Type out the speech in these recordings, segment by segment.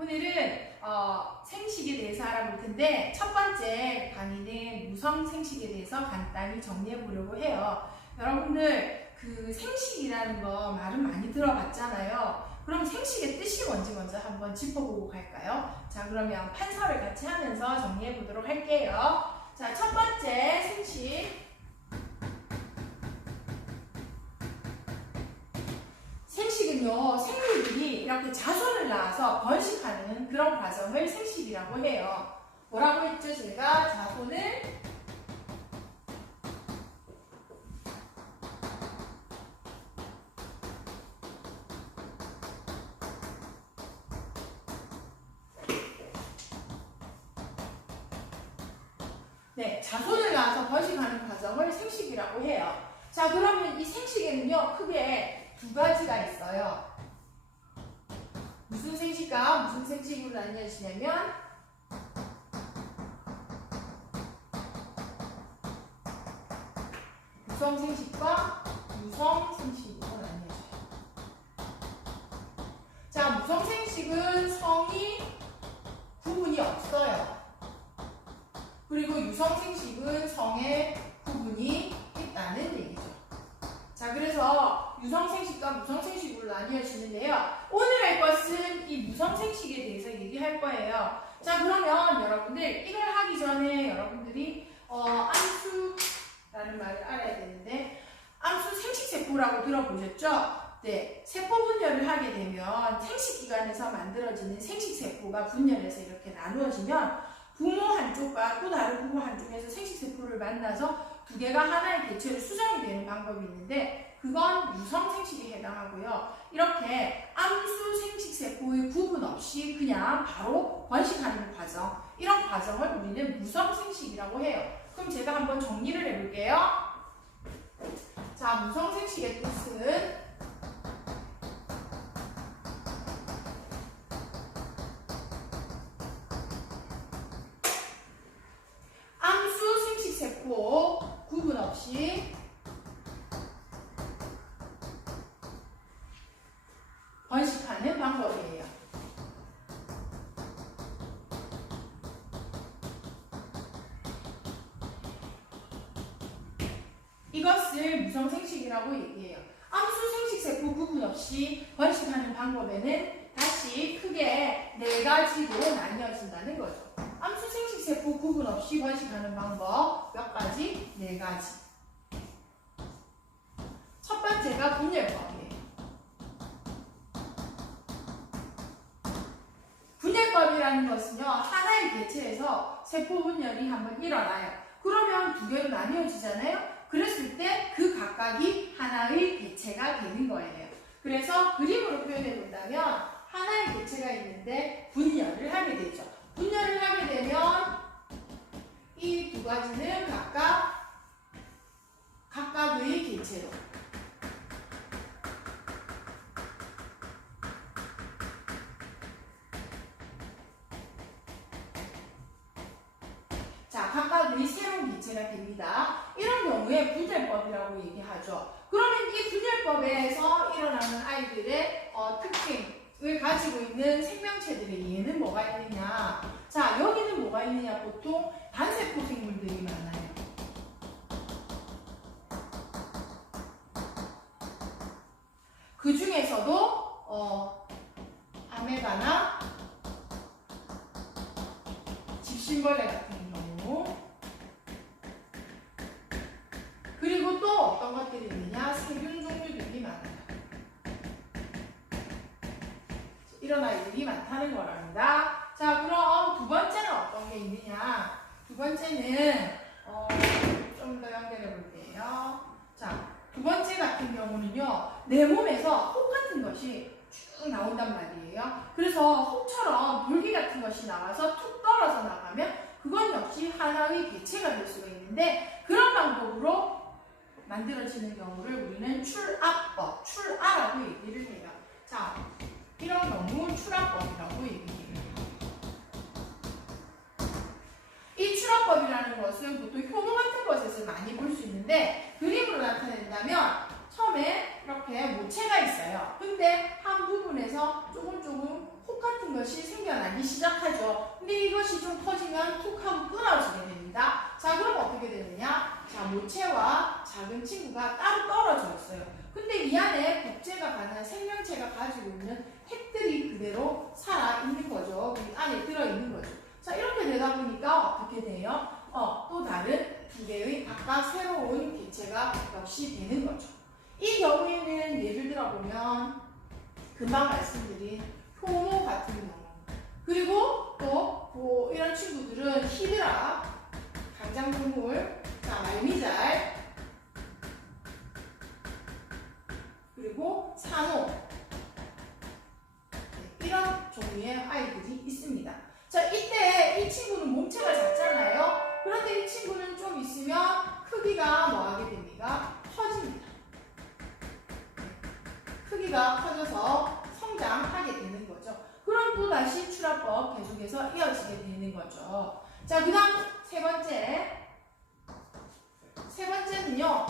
오늘은 생식에 대해서 알아볼 텐데 첫 번째 강의는 무성 생식에 대해서 간단히 정리해 보려고 해요. 여러분들 그 생식이라는 거 말은 많이 들어봤잖아요. 그럼 생식의 뜻이 뭔지 먼저 한번 짚어보고 갈까요? 자, 그러면 판서를 같이 하면서 정리해 보도록 할게요. 자, 첫 번째 생식. 생식은요, 생물들이 이렇게 자손을 낳아서 번식하는 그런 과정을 생식이라고 해요. 뭐라고 했죠? 제가 자손을 자손을 낳아서 번식하는 과정을 생식이라고 해요. 자, 그러면 이 생식에는요, 크게 두 가지가 있어요. 무슨 생식과 무슨 생식으로 나뉘어지냐면 무성 생식과 유성 생식으로 나뉘어져요. 자, 무성 생식은 성이 구분이 없어요. 그리고 유성 생식은 성에 구분이 있다는 얘기죠. 자, 그래서 유성생식과 무성생식으로 나뉘어지는데요. 오늘 할 것은 이 무성생식에 대해서 얘기할 거예요. 자, 그러면 여러분들 이걸 하기 전에 여러분들이 암수라는 말을 알아야 되는데 암수 생식세포라고 들어보셨죠? 네, 세포 분열을 하게 되면 생식기관에서 만들어지는 생식세포가 분열해서 이렇게 나누어지면 부모 한쪽과 또 다른 부모 한쪽에서 생식세포를 만나서 두 개가 하나의 개체로 수정이 되는 방법이 있는데 그건 유성생식에 해당하고요. 이렇게 암수 생식세포의 구분 없이 그냥 바로 번식하는 과정, 이런 과정을 우리는 무성생식이라고 해요. 그럼 제가 한번 정리를 해볼게요. 자, 무성생식의 뜻은 암수 생식세포 구분 없이 번식하는 방법이에요. 이것을 무성생식이라고 얘기해요. 암수 생식세포 구분 없이 번식하는 방법에는 다시 크게 네 가지로 나뉘어진다는 거죠. 암수 생식세포 구분 없이 번식하는 방법 몇 가지? 네 가지. 첫 번째가 분열법이에요. 분열법이라는 것은요, 하나의 개체에서 세포 분열이 한번 일어나요. 그러면 두 개로 나뉘어지잖아요. 그랬을 때 그 각각이 하나의 개체가 되는 거예요. 그래서 그림으로 표현해 본다면 하나의 개체가 있는데 분열을 하게 되죠. 분열을 하게 되면 이 두 가지는 각각의 개체로 각각의 새로운 개체가 됩니다. 이런 경우에 분열법이라고 얘기하죠. 그러면 이 분열법에서 일어나는 아이들의 특징을 가지고 있는 생명체들의 예는 뭐가 있느냐? 자, 여기는 뭐가 있느냐? 보통 단세포 생물들이 많아요. 그 중에서도 아메바나 집신벌레 같은 경우, 그리고 또 어떤 것들이 있느냐? 세균 종류들이 많아요. 이런 아이들이 많다는 거랍니다. 자, 그럼 두 번째는 어떤 게 있느냐? 두 번째는 좀 더 연결해 볼게요. 자, 두 번째 같은 경우는요, 내 몸에서 혹 같은 것이 쭉 나온단 말이에요. 그래서 혹처럼 돌기 같은 것이 나와서 툭 떨어져 나가면 그건 역시 하나의 개체가 될 수가 있는데, 그런 방법으로 만들어지는 경우를 우리는 출압법, 출아라고 얘기를 해요. 자, 이런 경우 출압법이라고 얘기해요. 이 출압법이라는 것은 보통 효모 같은 것에서 많이 볼 수 있는데, 그림으로 나타낸다면 처음에 이렇게 모체가 있어요. 근데 한 부분에서 조금 톡 같은 것이 생겨나기 시작하죠. 근데 이것이 좀 터지면 툭 하고 끊어지게 됩니다. 자, 그럼 어떻게 되느냐? 자, 모체와 작은 친구가 따로 떨어져 있어요. 근데 이 안에 복제가 가능한 생명체가 가지고 있는 핵들이 그대로 살아있는 거죠. 그 안에 들어있는 거죠. 자, 이렇게 되다 보니까 어떻게 돼요? 또 다른 두 개의 아까 새로운 개체가 역시 되는 거죠. 이 경우에는 예를 들어 보면 금방 말씀드린 효모 같은 경우, 그리고 또 이런 친구들은 히드라, 강장동물, 자, 말미잘, 그리고 산호, 이런 종류의 아이들이 있습니다. 자, 이때 이 친구는 몸체가 작잖아요. 그런데 이 친구는 좀 있으면 크기가 뭐하게 됩니까? 커집니다. 크기가 커져서 성장하게 되는 거죠. 그럼 또 다시 출하법 계속해서 이어지게 되는 거죠. 자, 그 다음 세 번째는요,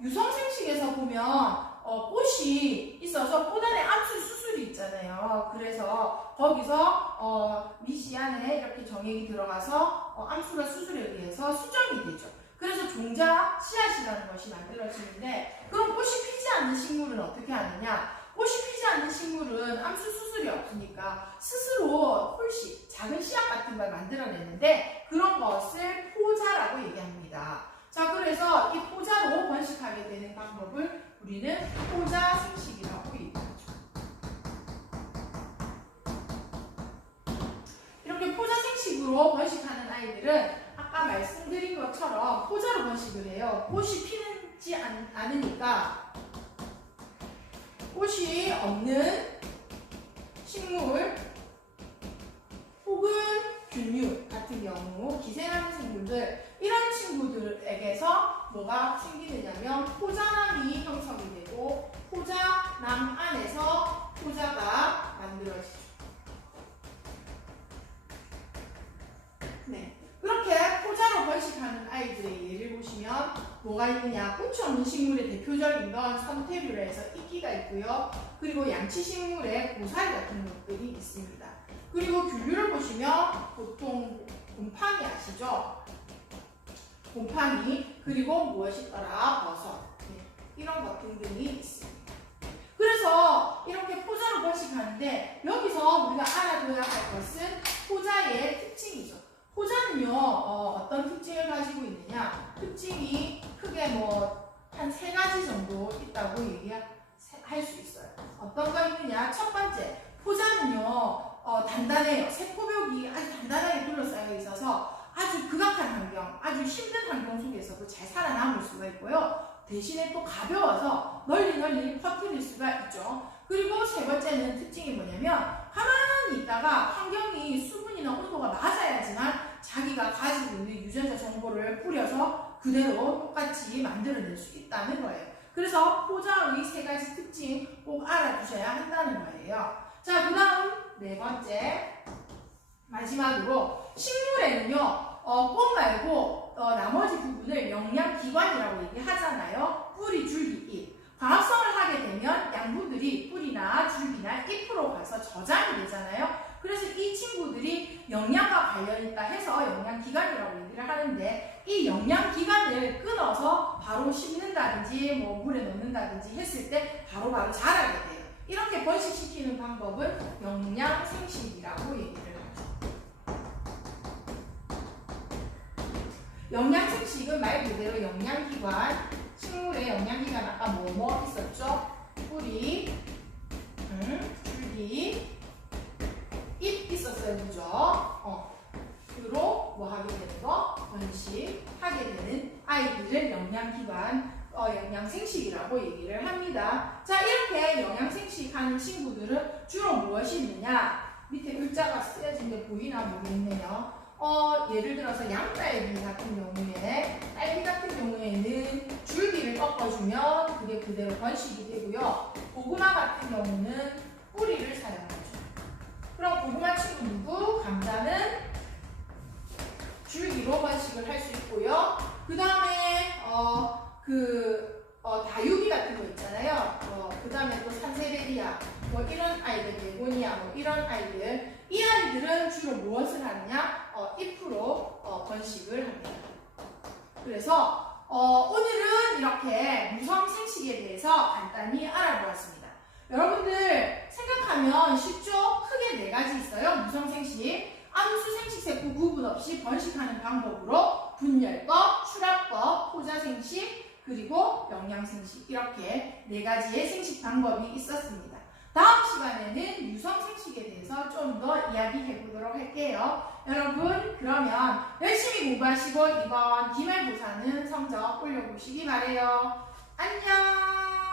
유성생식에서 보면 꽃이 있어서 꽃 안에 암수 수술이 있잖아요. 그래서 거기서 미시 안에 이렇게 정액이 들어가서 암수가 수술에 의해서 수정이 되죠. 그래서 종자 씨앗이라는 것이 만들어지는데, 그럼 꽃이 피지 않는 식물은 어떻게 하느냐? 꽃이 피지 않는 식물은 암수 수술이 없으니까 스스로 홀씨, 작은 씨앗 같은 걸 만들어내는데, 그런 것을 포자라고 얘기합니다. 자, 그래서 이 포자로 번식하게 되는 방법을 우리는 포자 생식이라고 얘기하죠. 이렇게 포자 생식으로 번식하는 아이들은 아까 말씀드린 것처럼 포자로 번식을 해요. 꽃이 피지 않으니까 꽃이 없는 식물 혹은 균류 같은 경우, 기생하는 생물들, 이런 친구들에게서 뭐가 생기느냐면 포자남이 형성이 되고 포자남 안에서 포자가 만들어지죠. 네, 그렇게 포자로 번식하는 아이들의 예를 보시면 뭐가 있느냐? 꽃이 없는 식물의 대표적인 건 선태류에서 이끼가 있고요. 그리고 양치식물의 고사리 같은 것들이 있습니다. 그리고 균류를 보시면 보통 곰팡이 아시죠? 곰팡이, 그리고 무엇이 있더라? 버섯, 이런 것들 등이 있습니다. 그래서 이렇게 포자로 번식하는데, 여기서 우리가 알아둬야 할 것은 포자의 특징이죠. 포자는요, 어떤 특징을 가지고 있느냐? 특징이 크게 한 3가지 정도 있다고 얘기할 수 있어요. 어떤 거 있느냐? 첫 번째, 포자는요, 단단해요. 세포벽이 아주 단단하게 둘러싸여 있어서 아주 극악한 환경, 아주 힘든 환경 속에서도 잘 살아남을 수가 있고요. 대신에 또 가벼워서 널리 퍼뜨릴 수가 있죠. 그리고 세 번째는 특징이 뭐냐면, 가만히 있다가 환경이 수분이나 온도가 맞아야지만 자기가 가지고 있는 유전자 정보를 뿌려서 그대로 똑같이 만들어낼 수 있다는 거예요. 그래서 포자의 3가지 특징 꼭 알아두셔야 한다는 거예요. 자, 그 다음 4번째, 마지막으로 식물에는요, 꽃 말고 나머지 부분을 영양기관이라고 얘기하잖아요. 뿌리, 줄기, 잎. 광합성을 하게 되면 양분들이 뿌리나 줄기나 잎으로 가서 저장이 되잖아요. 그래서 이 친구들이 영양과 관련이 있다 해서 영양기관이라고 얘기를 하는데, 이 영양기관을 끊어서 바로 심는다든지 물에 넣는다든지 했을 때 바로 자라게 돼요. 이렇게 번식시키는 방법은 영양생식이라고 얘기를 하죠. 영양생식은 말 그대로 영양기관, 식물의 영양기관 아까 뭐 있었죠? 뿌리, 줄기, 잎 있었어요, 그죠? 주로 뭐 하게 되는 거? 번식하게 되는 아이들을 영양기관, 영양생식이라고 얘기를 합니다. 자, 이렇게 영양생식하는 친구들은 주로 무엇이 있느냐? 밑에 글자가 쓰여진 게 보이나 모르겠네요. 예를 들어서 양딸기 같은 경우에, 딸기 같은 경우에는 줄기를 꺾어주면 그게 그대로 번식이 되고요. 고구마 같은 경우는 뿌리를 사용하죠. 그럼 고구마 친구 누구? 감자는 줄기로 번식을 할 수 있고요. 그 다음에 다육이 같은 거 있잖아요. 그 다음에 또 산세베리아, 이런 아이들, 베고니아, 이런 아이들. 이 아이들은 주로 무엇을 하느냐? if로 번식을 합니다. 그래서 오늘은 이렇게 무성생식에 대해서 간단히 알아보았습니다. 여러분들 생각하면 쉽죠? 크게 네 가지 있어요. 무성생식. 암수, 생식, 세포 구분 없이 번식하는 방법으로 분열법, 출합법, 호자생식, 그리고 영양생식 이렇게 네 가지의 생식 방법이 있었습니다. 다음 시간에는 유성생식에 대해서 좀 더 이야기해 보도록 할게요. 여러분 그러면 열심히 공부하시고 이번 기말고사는 성적 올려보시기 바래요. 안녕.